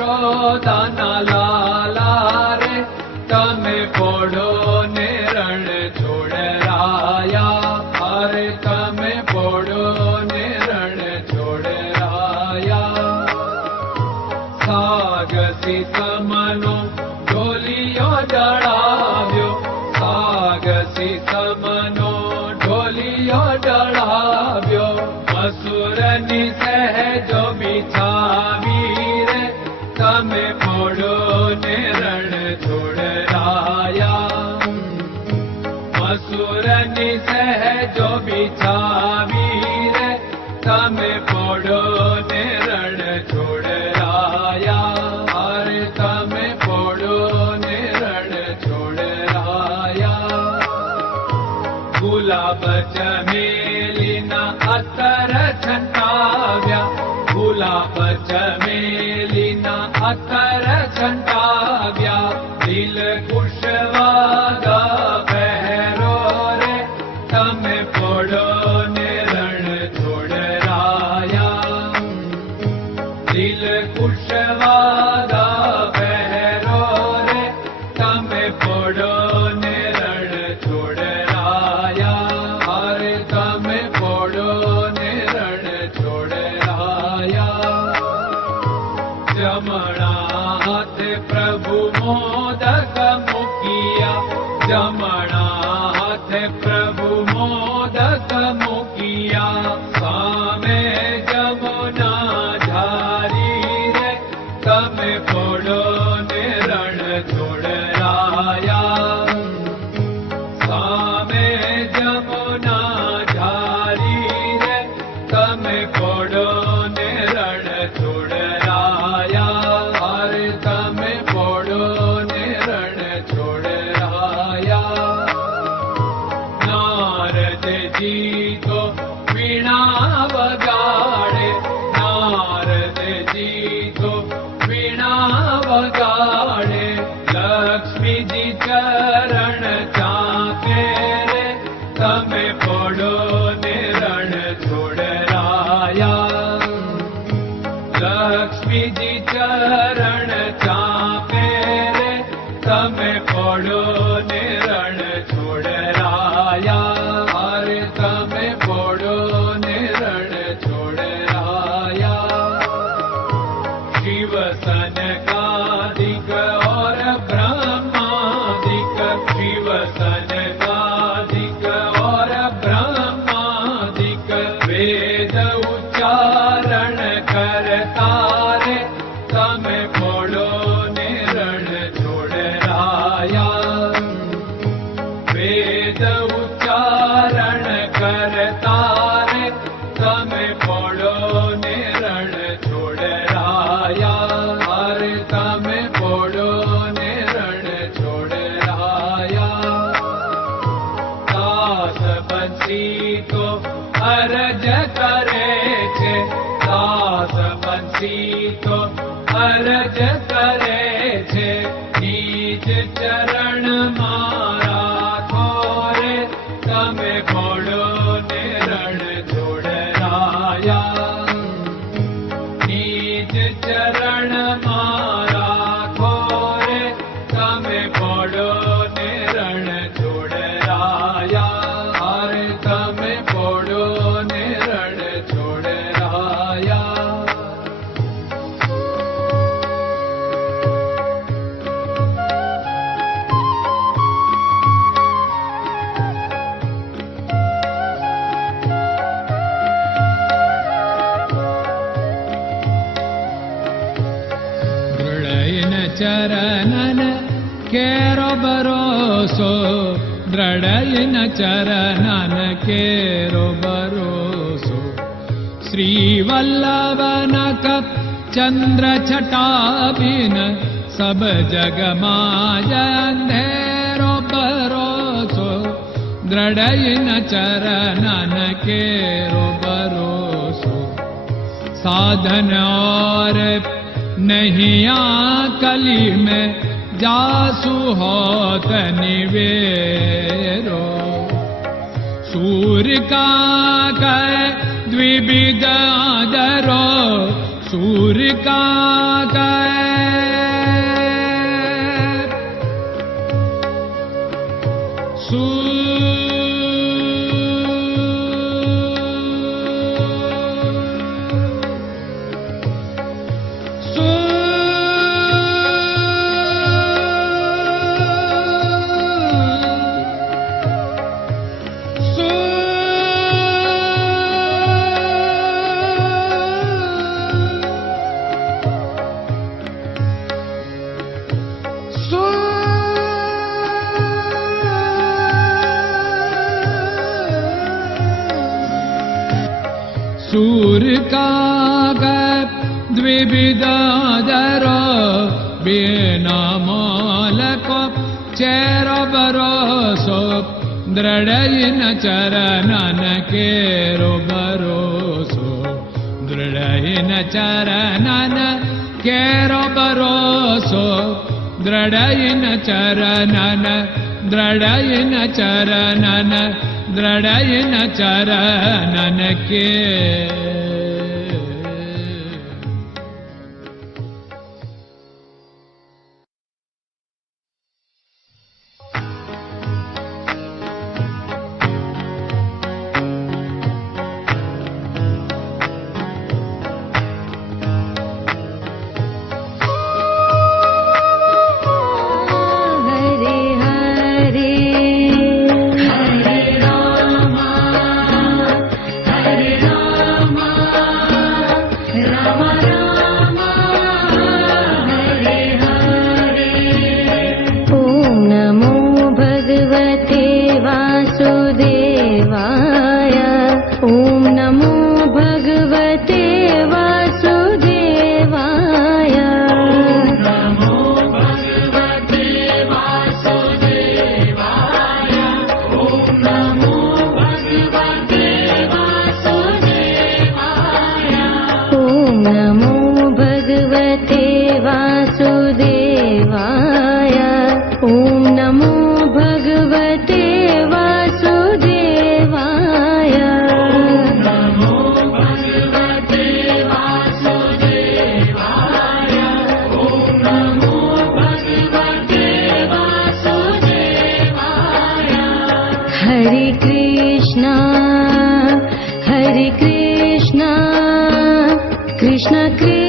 યશોદાના લાલા રે તમે પોડો ને રણ છોડરાયા. અરે તમે પોડો ને રણ છોડરાયા. સાગસી સમનો ઢોલિયો ડળાવ્યો. સાગસી સમનો ઢોલિયો ડળાવ્યો. અસુરની સહેજો બિછાવી રે તમે પોડો ને રણ છોડરાયા. અસુરની સહેજો બિછાવી રે તમે પોડો ને રણ છોડરાયા. અરે તમે પોડો ને રણ છોડરાયા. ગુલાબ ચમેલીના અત્તર છંટાવ્યા. ગુલાબ ચમેલીના અત્તર છંટાવ્યા. દિલ કુશવાગા પહેરો રે તમે પોડો ને રણ છોડરાયા. દિલ કુશવાગા પહેરો રે તમે પોડો ને રણ છોડરાયા. અરે તમે પોડો ને રણ છોડરાયા. જમણા હાથે પ્રભુ મોદક મૂકિયા. જમણા હાથે પ્રભુ મોદક મૂકિયા. સામે જમુના ઝારી રે તમે પોડો ને રણ છોડરાયા. સામે જમુના ઝારી રે તમે પોડો ને રણ છોડરાયા. અરે તમે પોડો ને રણ છોડરાયા. નારદજી તો વીણા વગાડે. નારદજી તો વીણા વગાડે. લક્ષ્મીજી ચરણ ચાપે રે તમે પોડો ને રણ છોડરાયા. લક્ષ્મીજી ચરણ ચાપે રે તમે પોડો ને રણ છોડરાયા. અરે તમે પોડો ને રણ છોડરાયા. શિવ સનકાદિક और ब्रह्मादिक. शिव सनकादिक और ब्रह्मादिक. वेद उच्चारण करता रे તમે પોડો ને રણ છોડરાયા. વેદ ઉચ્ચારણ કરતા રે તમે પોડો ને રણ છોડરાયા. અરે તમે પોડો ને રણ છોડરાયા. દાસ બંસી તો અરજ કરે છે. દાસ બંસી તો અરજ કરે છે. નીચ ચરણ મારા થોરે તમે પોડો ને રણ છોડરાયા. નીચ ચરણ મારા થોરે તમે પોડો ને રણ છોડરાયા. અરે તમે પોડો ને રણ છોડરાયા. ચરણન કેરો ભરોસો. દ્રઢયન ચરણન કેરો ભરોસો. શ્રી વલ્લભન કપ ચંદ્ર છટાબિન સબ જગમાં અંધેરો ભરોસો. દ્રઢયન ચરણન કેરો ભરોસો. साधन और नहीं कली में जासु होत निवेरो। सूर्य का कह द्विविध आदरो, सूर्य का कह दुर्काग द्विविदादर बीनामोलको चेर भरोसो दृढ़यिन चरणन केरो भरोसो दृढ़यिन चरणन केरो भरोसो दृढ़यिन चरणन दृढ़यिन चरणन दृढ़यिन चरणन के Krishna Krishna